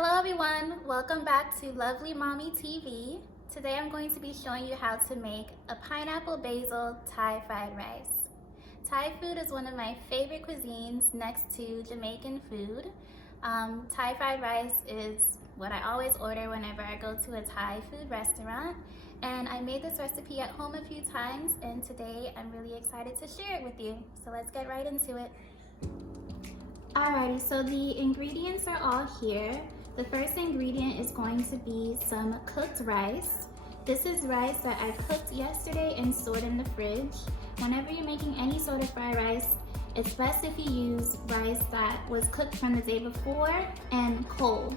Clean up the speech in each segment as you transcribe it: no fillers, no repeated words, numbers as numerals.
Hello everyone, welcome back to Lovely Mommy TV. Today I'm going to be showing you how to make a pineapple basil Thai fried rice. Thai food is one of my favorite cuisines next to Jamaican food. Thai fried rice is what I always order whenever I go to a Thai food restaurant. And I made this recipe at home a few times, and today I'm really excited to share it with you. So let's get right into it. Alrighty, so the ingredients are all here. The first ingredient is going to be some cooked rice. This is rice that I cooked yesterday and stored in the fridge. Whenever you're making any sort of fried rice, it's best if you use rice that was cooked from the day before and cold.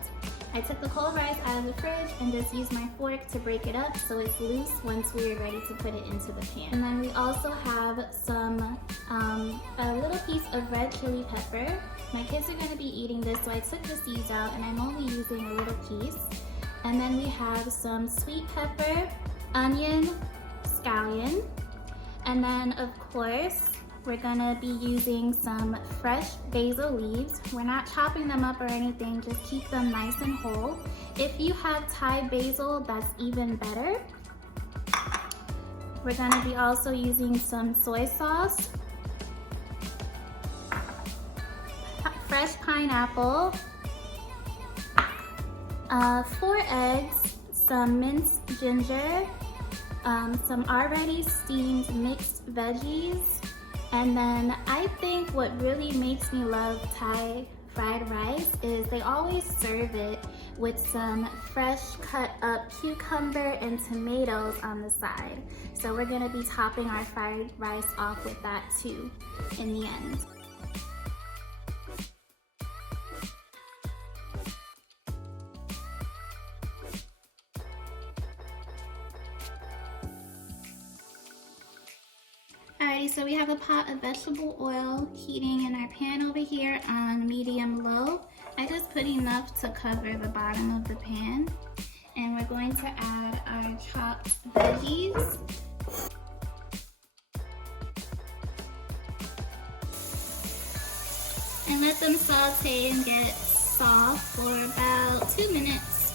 I took the cold rice out of the fridge and just used my fork to break it up so it's loose once we're ready to put it into the pan. And then we also have a little piece of red chili pepper. My kids are going to be eating this, so I took the seeds out and I'm only using a little piece. And then we have some sweet pepper, onion, scallion, and then of course we're gonna be using some fresh basil leaves. We're not chopping them up or anything, just keep them nice and whole. If you have Thai basil, that's even better. We're gonna be also using some soy sauce, fresh pineapple, 4 eggs, some minced ginger, some already steamed mixed veggies, and then I think what really makes me love Thai fried rice is they always serve it with some fresh cut up cucumber and tomatoes on the side. So we're gonna be topping our fried rice off with that too in the end. Alrighty, so we have a pot of vegetable oil heating in our pan over here on medium-low. I just put enough to cover the bottom of the pan. And we're going to add our chopped veggies. And let them saute and get soft for about 2 minutes.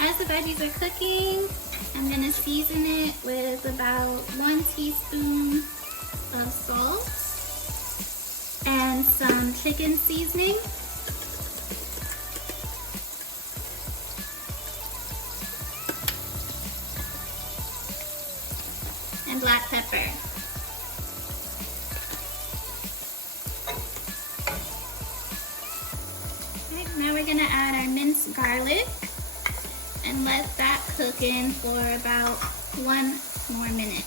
As the veggies are cooking, I'm gonna season it with about 1 teaspoon of salt and some chicken seasoning. And black pepper. Okay, now we're gonna add our minced garlic and let that cook in for about 1 more minute.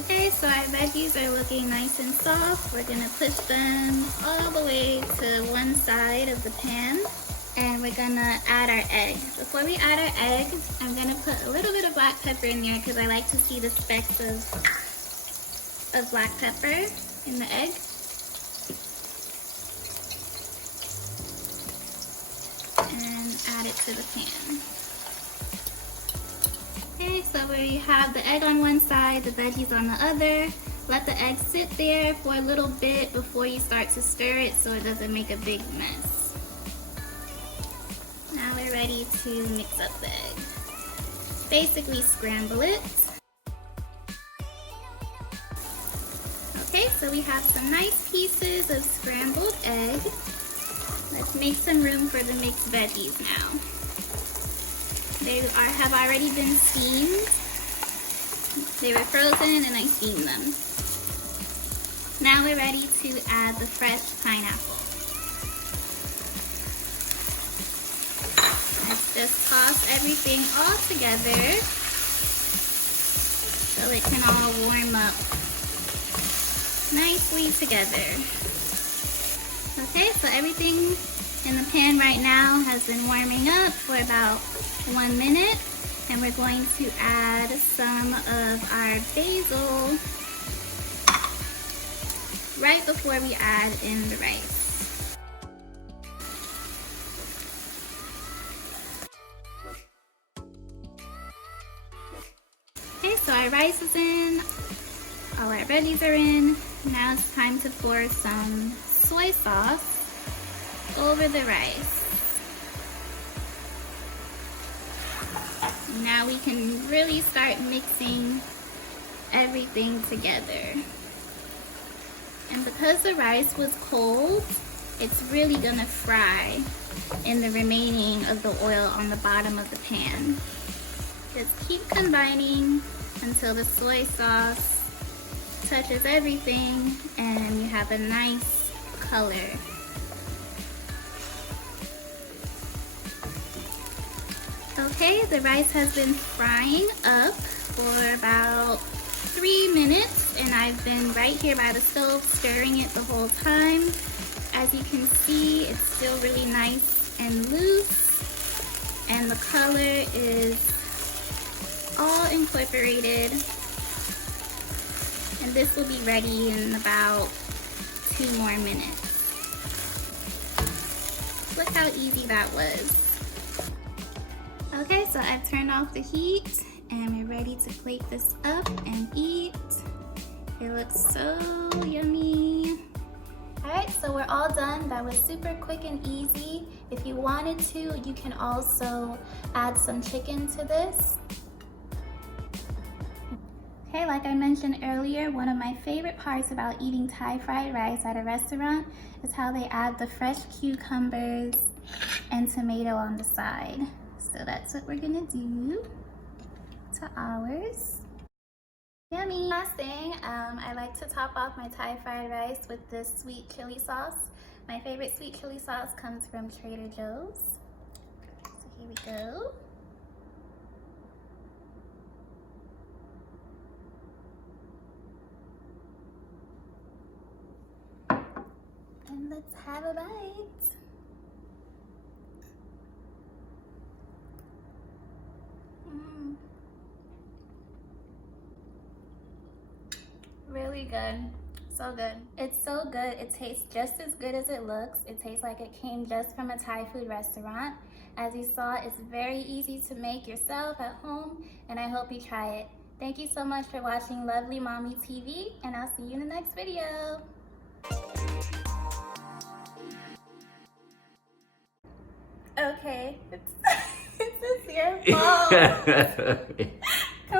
Okay, so our veggies are looking nice and soft. We're gonna push them all the way to one side of the pan, and we're gonna add our egg. Before we add our egg, I'm gonna put a little bit of black pepper in there because I like to see the specks of black pepper in the egg. And add it to the pan. Okay, so we have the egg on one side, the veggies on the other. Let the egg sit there for a little bit before you start to stir it so it doesn't make a big mess. Now we're ready to mix up the egg. Basically scramble it. Okay, so we have some nice pieces of scrambled egg. Let's make some room for the mixed veggies now. They have already been steamed. They were frozen and I steamed them. Now we're ready to add the fresh pineapple. Let's just toss everything all together so it can all warm up nicely together. Okay, so everything in the pan right now has been warming up for about 1 minute, and we're going to add some of our basil right before we add in the rice. Okay, so our rice is in, all our veggies are in. Now it's time to pour some soy sauce over the rice. Now we can really start mixing everything together. And because the rice was cold, it's really gonna fry in the remaining of the oil on the bottom of the pan. Just keep combining until the soy sauce touches everything and you have a nice color. Okay, the rice has been frying up for about 3 minutes, and I've been right here by the stove stirring it the whole time. As you can see, it's still really nice and loose, and the color is all incorporated. And this will be ready in about 2 more minutes. Look how easy that was. Okay, so I've turned off the heat and we're ready to plate this up and eat. It looks so yummy. All right, so we're all done. That was super quick and easy. If you wanted to, you can also add some chicken to this. Okay, like I mentioned earlier, one of my favorite parts about eating Thai fried rice at a restaurant is how they add the fresh cucumbers and tomato on the side. So that's what we're gonna do to ours. Yummy! Last thing, I like to top off my Thai fried rice with this sweet chili sauce. My favorite sweet chili sauce comes from Trader Joe's. So here we go. And let's have a bite. Really good. So good. It's so good. It tastes just as good as it looks. It tastes like it came just from a Thai food restaurant. As you saw, it's very easy to make yourself at home, and I hope you try it. Thank you so much for watching Lovely Mommy TV, and I'll see you in the next video. Okay, it's your fault.